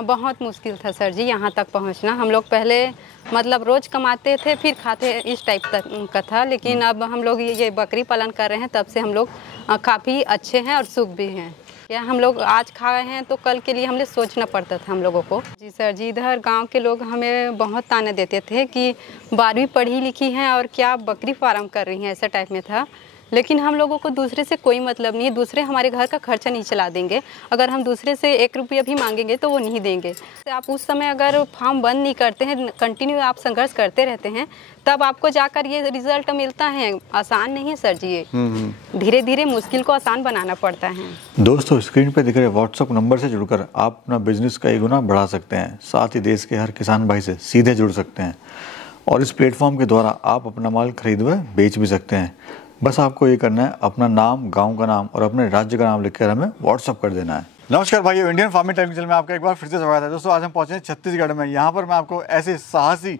बहुत मुश्किल था सर जी यहाँ तक पहुँचना। हम लोग पहले मतलब रोज़ कमाते थे फिर खाते, इस टाइप का था। लेकिन अब हम लोग ये बकरी पालन कर रहे हैं, तब से हम लोग काफ़ी अच्छे हैं और सुख भी हैं। या हम लोग आज खाए हैं तो कल के लिए हमें सोचना पड़ता था हम लोगों को। जी सर जी, इधर गांव के लोग हमें बहुत ताने देते थे कि 12वीं पढ़ी लिखी हैं और क्या बकरी फार्म कर रही हैं, ऐसा टाइप में था। लेकिन हम लोगों को दूसरे से कोई मतलब नहीं है, दूसरे हमारे घर का खर्चा नहीं चला देंगे। अगर हम दूसरे से 1 रुपया भी मांगेंगे तो वो नहीं देंगे। तो आप उस समय अगर फार्म बंद नहीं करते हैं, कंटिन्यू आप संघर्ष करते रहते हैं, तब आपको जाकर ये रिजल्ट मिलता है। आसान नहीं है सर जी, ये धीरे धीरे मुश्किल को आसान बनाना पड़ता है। दोस्तों, स्क्रीन पर दिख रहे व्हाट्सएप नंबर से जुड़कर आप अपना बिजनेस कई गुना बढ़ा सकते हैं। साथ ही देश के हर किसान भाई से सीधे जुड़ सकते हैं और इस प्लेटफॉर्म के द्वारा आप अपना माल खरीद व बेच भी सकते हैं। बस आपको ये करना है, अपना नाम, गांव का नाम और अपने राज्य का नाम लिखकर हमें व्हाट्सअप कर देना है। नमस्कार भाइयों, इंडियन फार्मिंग टाइम चैनल में आपका एक बार फिर से स्वागत है। दोस्तों, आज हम पहुंचे हैं छत्तीसगढ़ में। यहाँ पर मैं आपको ऐसे साहसी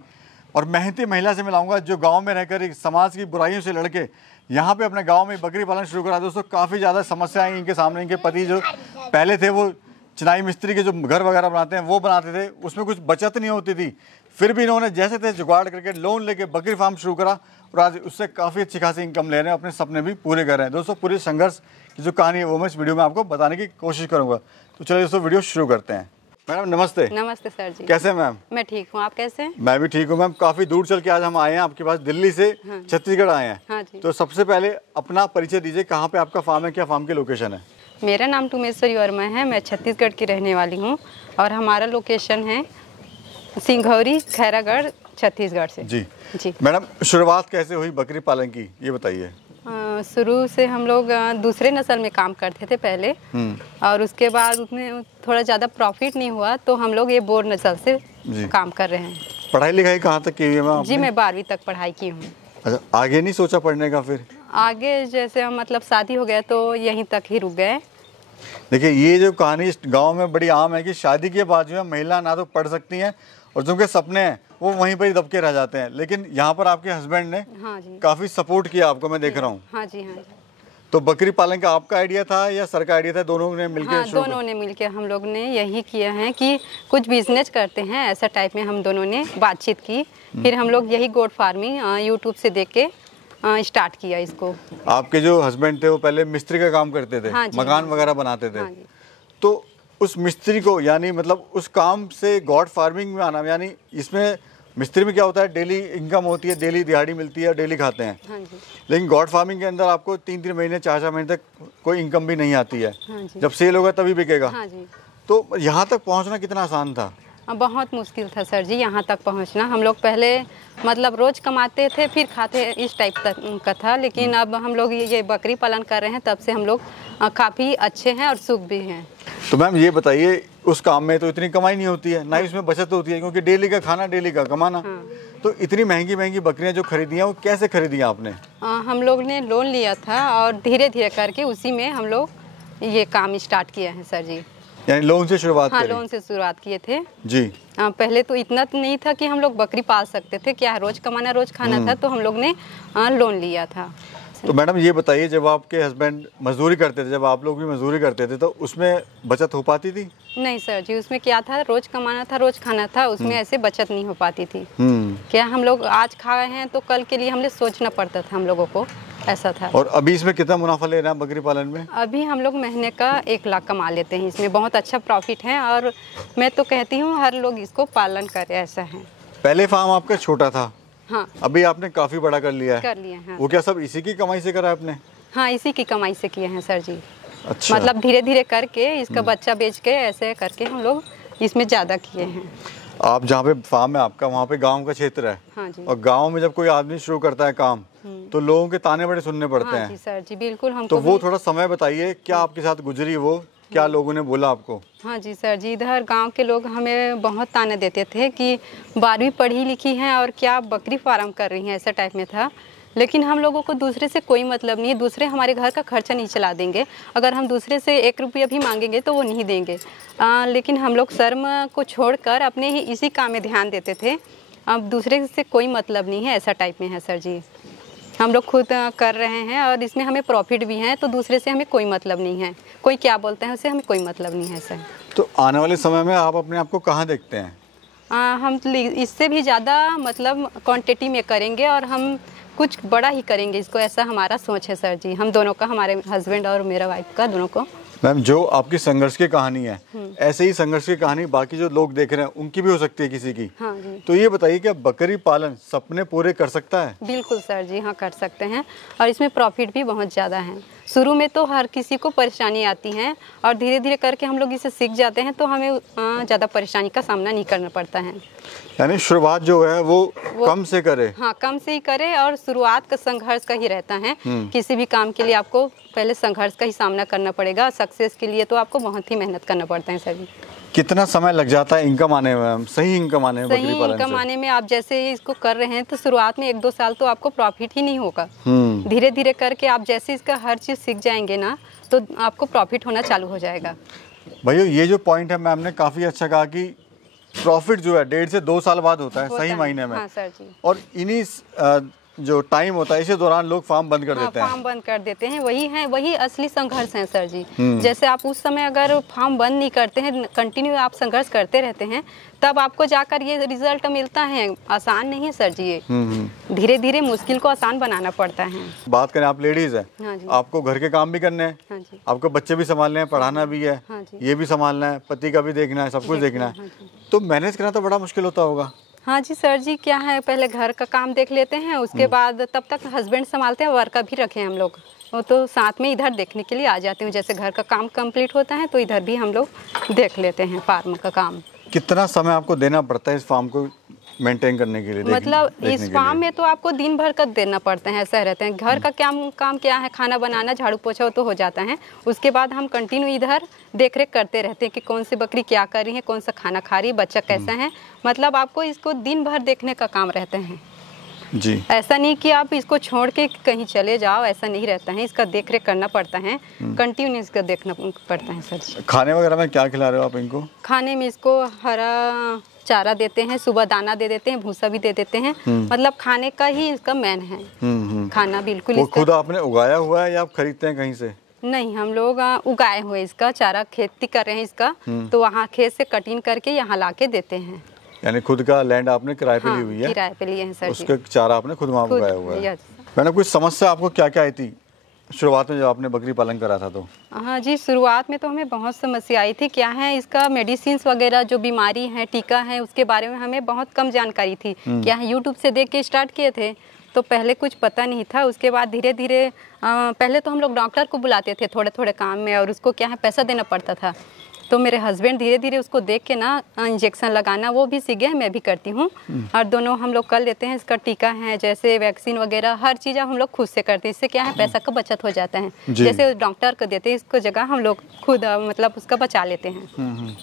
और मेहनती महिला से मिलाऊंगा जो गांव में रहकर एक समाज की बुराइयों से लड़के यहाँ पे अपने गाँव में बकरी पालन शुरू करा। दोस्तों, काफ़ी ज़्यादा समस्याएँ इनके सामने। इनके पति जो पहले थे वो चिनाई मिस्त्री के जो घर वगैरह बनाते हैं वो बनाते थे, उसमें कुछ बचत नहीं होती थी। फिर भी इन्होंने जैसे थे जुगाड़ करके लोन लेके बकरी फार्म शुरू करा और आज उससे काफ़ी अच्छी खासी इनकम ले रहे हैं, अपने सपने भी पूरे कर रहे हैं। दोस्तों, पूरे संघर्ष की जो कहानी है वो मैं इस वीडियो में आपको बताने की कोशिश करूंगा। तो चलिए दोस्तों, वीडियो शुरू करते हैं। मैडम नमस्ते। नमस्ते सर जी। कैसे मैम? मैं ठीक हूँ, आप कैसे हैं? मैं भी ठीक हूँ मैम। काफ़ी दूर चल के आज हम आए हैं आपके पास, दिल्ली से छत्तीसगढ़ आए हैं। हाँ जी। तो सबसे पहले अपना परिचय दीजिए, कहाँ पे आपका फार्म है, क्या फार्म की लोकेशन है? मेरा नाम टुमेश्वरी वर्मा है, मैं छत्तीसगढ़ की रहने वाली हूँ और हमारा लोकेशन है सिंघौरी, खैरागढ़, छत्तीसगढ़ से। जी जी। मैडम, शुरुआत कैसे हुई बकरी पालन की, ये बताइए। शुरू से हम लोग दूसरे नस्ल में काम करते थे पहले, और उसके बाद उसमें थोड़ा ज़्यादा प्रॉफिट नहीं हुआ तो हम लोग ये बोर नस्ल से काम कर रहे हैं। पढ़ाई लिखाई कहाँ तक की हुई है मैम? जी, मैं 12वीं तक पढ़ाई की हूँ। अच्छा, आगे नहीं सोचा पढ़ने का? फिर आगे जैसे मतलब शादी हो गया तो यहीं तक ही रुक गए। देखिए, ये जो कहानी इस गांव में बड़ी आम है कि शादी के बाद जो है महिला ना तो पढ़ सकती हैं और जो उनके सपने हैं वो वहीं पर ही दबके रह जाते हैं। लेकिन यहाँ पर आपके हस्बैंड ने काफ़ी सपोर्ट किया आपको, मैं देख रहा हूँ। हाँ जी, हाँ जी। तो बकरी पालन का आपका आइडिया था या सर का आइडिया था? दोनों ने मिलकर? हाँ, दोनों ने मिलकर हम लोग ने यही किया है कि कुछ बिजनेस करते हैं, ऐसा टाइप में हम दोनों ने बातचीत की। फिर हम लोग यही गोट फार्मिंग यूट्यूब से देख के स्टार्ट किया इसको। आपके जो हस्बैंड थे वो पहले मिस्त्री का काम करते थे? हाँ, मकान वगैरह बनाते थे। हाँ, तो उस मिस्त्री को, यानी मतलब उस काम से गॉड फार्मिंग में आना, यानी इसमें मिस्त्री में क्या होता है, डेली इनकम होती है, डेली दिहाड़ी मिलती है, डेली खाते हैं। हाँ जी। लेकिन गॉड फार्मिंग के अंदर आपको 3-3 महीने, 4-4 महीने तक कोई इनकम भी नहीं आती है। हाँ जी। जब सेल होगा तभी बिकेगा। हाँ जी। तो यहाँ तक पहुँचना कितना आसान था? बहुत मुश्किल था सर जी यहाँ तक पहुँचना। हम लोग पहले मतलब रोज़ कमाते थे फिर खाते, इस टाइप का था। लेकिन अब हम लोग ये बकरी पालन कर रहे हैं, तब से हम लोग काफ़ी अच्छे हैं और सुख भी हैं। तो मैम ये बताइए, उस काम में तो इतनी कमाई नहीं होती है, ना ही उसमें बचत होती है, क्योंकि डेली का खाना, डेली का कमाना। तो इतनी महंगी महंगी बकरियां जो खरीदी हैं वो कैसे खरीदी आपने? हम लोग ने लोन लिया था और धीरे धीरे करके उसी में हम लोग ये काम स्टार्ट किया है सर जी। यानी लोन से शुरुआत? हाँ, लोन से शुरुआत किए थे जी। पहले तो इतना नहीं था कि हम लोग बकरी पाल सकते थे, क्या रोज कमाना रोज खाना था, तो हम लोग ने लोन लिया था। तो मैडम ये बताइए, जब आपके हस्बैंड मजदूरी करते थे, जब आप लोग भी मजदूरी करते थे, तो उसमें बचत हो पाती थी? नहीं सर जी, उसमें क्या था, रोज कमाना था, रोज खाना था, उसमें ऐसे बचत नहीं हो पाती थी। क्या हम लोग आज खाए हैं तो कल के लिए हमें सोचना पड़ता था हम लोगों को, ऐसा था। और अभी इसमें कितना मुनाफा ले रहे हैं बकरी पालन में? अभी हम लोग महीने का 1 लाख कमा लेते हैं, इसमें बहुत अच्छा प्रॉफिट है और मैं तो कहती हूँ हर लोग इसको पालन करे, ऐसा है। पहले फार्म आपका छोटा था? हाँ। अभी आपने काफी बड़ा कर लिया है? कर लिया है। वो क्या सब इसी की कमाई से करा आपने? हाँ, इसी की कमाई से किए हैं सर जी। अच्छा। मतलब धीरे धीरे करके इसका बच्चा बेच के ऐसे करके हम लोग इसमें ज़्यादा किए हैं। आप जहाँ पे फार्म है आपका, वहाँ पे गांव का क्षेत्र है। हाँ जी। और गांव में जब कोई आदमी शुरू करता है काम तो लोगों के ताने बड़े सुनने पड़ते हैं। जी सर जी, बिल्कुल। हमको तो वो थोड़ा समय बताइए, क्या आपके साथ गुजरी, वो क्या लोगों ने बोला आपको? हाँ जी सर जी, इधर गांव के लोग हमें बहुत ताने देते थे कि 12वीं पढ़ी लिखी हैं और क्या बकरी फार्म कर रही हैं, ऐसा टाइप में था। लेकिन हम लोगों को दूसरे से कोई मतलब नहीं है, दूसरे हमारे घर का खर्चा नहीं चला देंगे। अगर हम दूसरे से 1 रुपया भी मांगेंगे तो वो नहीं देंगे। लेकिन हम लोग शर्म को छोड़कर अपने ही इसी काम में ध्यान देते थे। अब दूसरे से कोई मतलब नहीं है, ऐसा टाइप में है सर जी। हम लोग खुद कर रहे हैं और इसमें हमें प्रॉफिट भी है, तो दूसरे से हमें कोई मतलब नहीं है। कोई क्या बोलते हैं उससे हमें कोई मतलब नहीं है सर। तो आने वाले समय में आप अपने आप को कहाँ देखते हैं? हम इससे भी ज़्यादा मतलब क्वांटिटी में करेंगे और हम कुछ बड़ा ही करेंगे इसको, ऐसा हमारा सोच है सर जी, हम दोनों का, हमारे हस्बैंड और मेरा वाइफ का, दोनों को। मैम, जो आपकी संघर्ष की कहानी है, ऐसे ही संघर्ष की कहानी बाकी जो लोग देख रहे हैं उनकी भी हो सकती है, किसी की। हाँ जी। तो ये बताइए कि बकरी पालन सपने पूरे कर सकता है? बिल्कुल सर जी, हाँ कर सकते हैं, और इसमें प्रॉफिट भी बहुत ज़्यादा है। शुरू में तो हर किसी को परेशानी आती है और धीरे धीरे करके हम लोग इसे सीख जाते हैं, तो हमें ज़्यादा परेशानी का सामना नहीं करना पड़ता है। यानी शुरुआत जो है वो कम से करे। हाँ, कम से ही करे, और शुरुआत का संघर्ष का ही रहता है। किसी भी काम के लिए आपको पहले संघर्ष का ही सामना करना पड़ेगा। सक्सेस के लिए तो आपको बहुत ही मेहनत करना पड़ता है सर। कितना समय लग जाता है इनकम आने में, सही इनकम आने में? सही इनकम आने में आप जैसे इसको कर रहे हैं तो शुरुआत में 1-2 साल तो आपको प्रॉफिट ही नहीं होगा। धीरे धीरे करके आप जैसे इसका हर चीज़ सीख जाएंगे ना, तो आपको प्रॉफिट होना चालू हो जाएगा। भैया, ये जो पॉइंट है मैम ने काफ़ी अच्छा कहा कि प्रॉफिट जो है 1.5 से 2 साल बाद होता है, सही मायने में। हाँ सर जी। और इन्हीं जो टाइम होता है इसी दौरान लोग फार्म बंद कर देते हैं। फार्म बंद कर देते हैं, वही असली संघर्ष है सर जी। जैसे आप उस समय अगर फार्म बंद नहीं करते हैं, कंटिन्यू आप संघर्ष करते रहते हैं, तब आपको जाकर ये रिजल्ट मिलता है। आसान नहीं है सर जी, ये धीरे धीरे मुश्किल को आसान बनाना पड़ता है। बात करें, आप लेडीज हैं, हाँ जी। आपको घर के काम भी करने हैं, हाँ जी। आपको बच्चे भी संभालने हैं, पढ़ाना भी है, हाँ जी। ये भी संभालना है, पति का भी देखना है, सब कुछ देखना है। हाँ, तो मैनेज करना तो बड़ा मुश्किल होता होगा। हाँ जी सर जी, क्या है, पहले घर का काम देख लेते हैं, उसके बाद तब तक हस्बैंड संभालते हैं। वर्कर भी रखे हैं हम लोग, वो तो साथ में इधर देखने के लिए आ जाते हैं। जैसे घर का काम कंप्लीट होता है तो इधर भी हम लोग देख लेते हैं फार्म का काम। कितना समय आपको देना पड़ता है इस फार्म को मेंटेन करने के लिए? मतलब इस फार्म में तो आपको दिन भर का देना पड़ता है, ऐसा रहता है। घर का काम क्या है, खाना बनाना, झाड़ू पोछा तो हो जाता है। उसके बाद हम कंटिन्यू इधर देख रेख करते रहते हैं कि कौन सी बकरी क्या कर रही है, कौन सा खाना खा रही है, बच्चा कैसा है। मतलब आपको इसको दिन भर देखने का काम रहते हैं जी। ऐसा नहीं कि आप इसको छोड़ के कहीं चले जाओ, ऐसा नहीं रहता है। इसका देख रेख करना पड़ता है, कंटिन्यू इसका देखना पड़ता है सर। खाने वगैरह में क्या खिला रहे हो आप इनको? खाने में इसको हरा चारा देते हैं, सुबह दाना दे देते हैं, भूसा भी दे देते हैं। मतलब खाने का ही इसका मेन है, खाना बिल्कुल। वो खुद आपने उगाया हुआ है या आप खरीदते हैं कहीं से? नहीं, हम लोग उगाए हुए इसका चारा, खेती कर रहे हैं इसका, तो वहाँ खेत से कटिंग करके यहाँ ला के देते हैं। यानी खुद का लैंड आपने किराए पे ली हुई है? किराए पे लिए हैं सर। उसका चारा आपने खुद वहाँ उगाया हुआ है। मैंने कुछ समस्या आपको क्या क्या आई थी शुरुआत में जब आपने बकरी पालन करा था? तो हाँ जी, शुरुआत में तो हमें बहुत समस्या आई थी। क्या है, इसका मेडिसिन वगैरह जो बीमारी है, टीका है, उसके बारे में हमें बहुत कम जानकारी थी। क्या है, यूट्यूब से देख के स्टार्ट किए थे, तो पहले कुछ पता नहीं था। उसके बाद धीरे धीरे पहले तो हम लोग डॉक्टर को बुलाते थे थोड़े थोड़े काम में, और उसको क्या है पैसा देना पड़ता था। तो मेरे हस्बैंड धीरे धीरे उसको देख के ना इंजेक्शन लगाना वो भी सीख गए, मैं भी करती हूँ, और दोनों हम लोग कर लेते हैं। इसका टीका है, जैसे वैक्सीन वगैरह, हर चीज़ हम लोग खुद से करते हैं। इससे क्या है, पैसा का बचत हो जाता है। जैसे डॉक्टर को देते हैं, इसको जगह हम लोग खुद मतलब उसका बचा लेते हैं।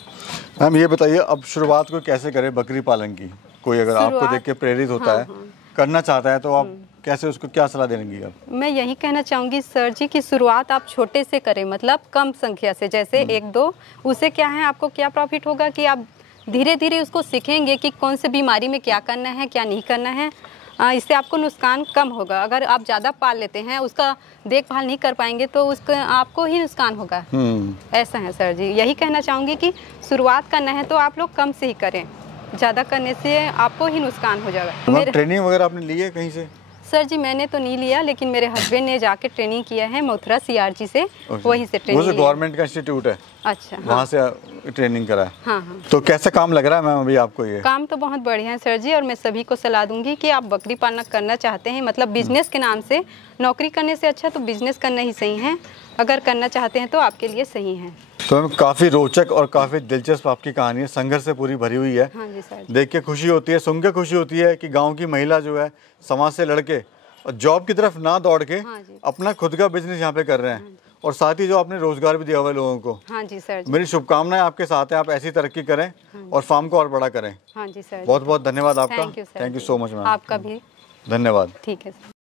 मैम, ये बताइए, अब शुरुआत को कैसे करें बकरी पालन की? कोई अगर आपको देख के प्रेरित होता है, करना चाहता है, तो आप कैसे, उसको क्या सलाह देंगी आप? मैं यही कहना चाहूँगी सर जी कि शुरुआत आप छोटे से करें, मतलब कम संख्या से, जैसे 1-2। उससे क्या है, आपको क्या प्रॉफिट होगा कि आप धीरे धीरे उसको सीखेंगे कि कौन सी बीमारी में क्या करना है, क्या नहीं करना है। इससे आपको नुकसान कम होगा। अगर आप ज़्यादा पाल लेते हैं, उसका देखभाल नहीं कर पाएंगे, तो उसका आपको ही नुकसान होगा। ऐसा है सर जी, यही कहना चाहूँगी कि शुरुआत करना है तो आप लोग कम से ही करें, ज़्यादा करने से आपको ही नुकसान हो जाएगा। ट्रेनिंग वगैरह आपने ली है कहीं से? सर जी, मैंने तो नहीं लिया, लेकिन मेरे हस्बैंड ने जाके ट्रेनिंग किया है मथुरा CRG से, वहीं से ट्रेनिंग। वो गवर्नमेंट का इंस्टीट्यूट है? अच्छा, वहाँ से ट्रेनिंग करा है? हाँ हाँ। तो कैसा काम लग रहा है मैम अभी आपको? ये काम तो बहुत बढ़िया है सर जी, और मैं सभी को सलाह दूंगी कि आप बकरी पालन करना चाहते हैं, मतलब बिजनेस के नाम से, नौकरी करने से अच्छा तो बिजनेस करना ही सही है। अगर करना चाहते हैं तो आपके लिए सही है। तो काफ़ी रोचक और काफ़ी दिलचस्प आपकी कहानी है, संघर्ष से पूरी भरी हुई है। हाँ जी सर। देख के खुशी होती है, सुन के खुशी होती है कि गाँव की महिला जो है समाज से लड़के और जॉब की तरफ ना दौड़ के अपना खुद का बिजनेस यहाँ पे कर रहे हैं, और साथ ही जो आपने रोजगार भी दिया हुआ है लोगों को। हाँ जी सर जी। मेरी शुभकामनाएं आपके साथ है, आप ऐसी तरक्की करें और फार्म को और बड़ा करें। हाँ जी सर। बहुत बहुत धन्यवाद आपका। Thank you so much ma'am. आपका भी धन्यवाद। ठीक है सर।